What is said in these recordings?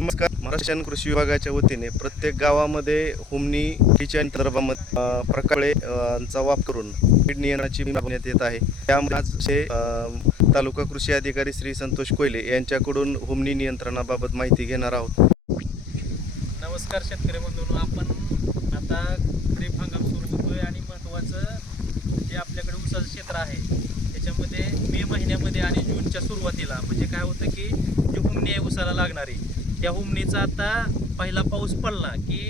नमस्कार. महाराष्ट्र कृषी विभागाच्या वतीने प्रत्येक गावामध्ये हुमणीच्या संदर्भामध्ये प्रकारे चा वापर करून कीड नियंत्रणाची मोहीम राबवण्यात येत आहे. त्यामध्ये आज तालुका कृषी अधिकारी श्री संतोष कोयले यांच्याकडून हुमणी नियंत्रणाबाबत माहिती घेणार आहोत. नमस्कार शेतकरी बंधूंनो, आपण आता खरीप हंगाम सुरू होतोय आणि महत्त्वाचं जे आपल्याकडे ऊसाचं क्षेत्र आहे त्याच्यामध्ये मे महिन्यामध्ये आणि जूनच्या सुरुवातीला म्हणजे काय होतं की जी हुमणी आहे ऊसाला लागणारी, त्या हुमणीचा आता पहिला पाऊस पडला की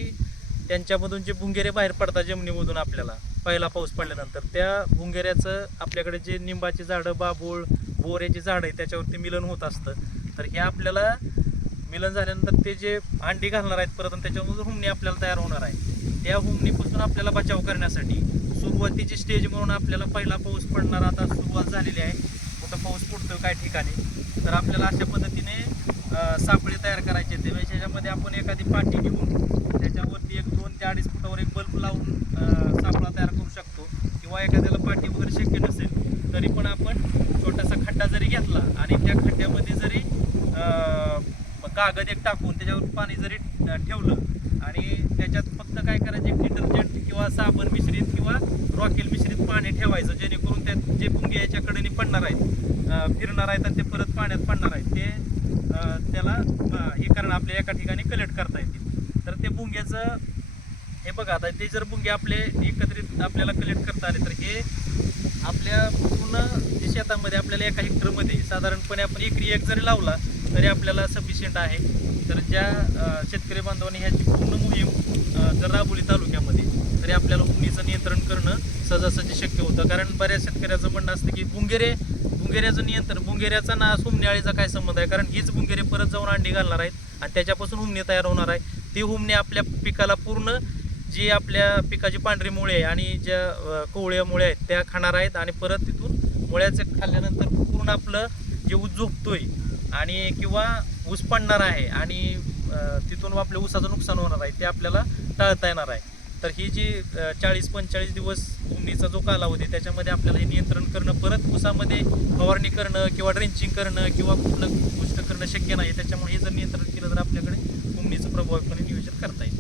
त्यांच्यामधून जे भुंगेरे बाहेर पडतात जमिनीमधून, आपल्याला पहिला पाऊस पडल्यानंतर त्या भुंगेऱ्याचं आपल्याकडे जे निंबाची झाडं, बाबूळ, बोऱ्याची झाडं आहे त्याच्यावरती मिलन होत असतं. तर हे आपल्याला मिलन झाल्यानंतर ते जे अंडी घालणार आहेत परत आणि त्याच्यामधून हुमणी आपल्याला तयार होणार आहे. त्या हुमणीपासून आपल्याला बचाव करण्यासाठी सुरुवातीची स्टेज म्हणून आपल्याला पहिला पाऊस पडणार आता सुरुवात झालेली आहे. कुठं पाऊस पडतोय काही ठिकाणी, तर आपल्याला अशा पद्धतीने सापळे तयार करायचे आहेत. त्याच्यामध्ये आपण एखादी पाटी घेऊन त्याच्यावरती 1-2 ते 2.5 फुटावर एक बल्ब लावून सापळा तयार करू शकतो. किंवा एखाद्याला पाटी वगैरे शक्य नसेल तरी पण आपण छोटासा खड्डा जरी घेतला आणि त्या खड्ड्यामध्ये जरी कागद एक टाकून त्याच्यावर पाणी जरी ठेवलं आणि त्याच्यात फक्त काय करायचं, डिटर्जंट किंवा साबण मिश्रित किंवा रॉकेल मिश्रित पाणी ठेवायचं, जेणेकरून त्यात जे भुंगे याच्या कडेने पडणार आहेत, फिरणार आहेत आणि ते परत पाण्यात पडणार आहेत, ते त्याला हे करणं आपल्या एका ठिकाणी कलेक्ट करता येतील. तर ते भुंग्याचं हे बघा, आता ते जर भुंगे आपले एकत्रित आपल्याला कलेक्ट करता आले तर हे आपल्या पूर्ण शेतामध्ये आपल्याला एका हेक्टरमध्ये साधारणपणे आपण एकरी एक जरी लावला तरी आपल्याला सफिशियंट आहे. तर ज्या शेतकरी बांधवांनी ह्याची पूर्ण मोहीम जर राबवली तालुक्यामध्ये तरी आपल्याला हुमणीचं नियंत्रण करणं सहजासहजी शक्य होतं. कारण बऱ्याच शेतकऱ्याचं म्हणणं असतं की भुंगेऱ्याचं नियंत्रण, भुंगेऱ्याचा नाश हुमणी अळीचा काय संबंध आहे, कारण हीच भुंगेरे परत जाऊन अंडी घालणार आहेत आणि त्याच्यापासून हुमणी तयार होणार आहे. ती हुमणी आपल्या पिकाला पूर्ण जी आपल्या पिकाची पांढरी मुळे आहे आणि ज्या कोवळ्या मुळे आहेत त्या खाणार आहेत आणि परत तिथून मुळ्याचे खाल्ल्यानंतर पूर्ण आपलं जे ऊस झोपतोय आणि किंवा ऊस पडणार आहे आणि तिथून आपल्या ऊसाचं नुकसान होणार आहे ते आपल्याला टाळता येणार आहे. तर ही जी 40-45 दिवस हुमणीचा जो कालावधी त्याच्यामध्ये आपल्याला हे नियंत्रण करणं, परत ऊसामध्ये फवारणी करणं किंवा ड्रेंचिंग करणं किंवा कुठलं गोष्ट करणं शक्य नाही. त्याच्यामुळे हे जर नियंत्रण केलं तर आपल्याकडे हुमणीचं प्रभावीपणे नियोजन करता येईल.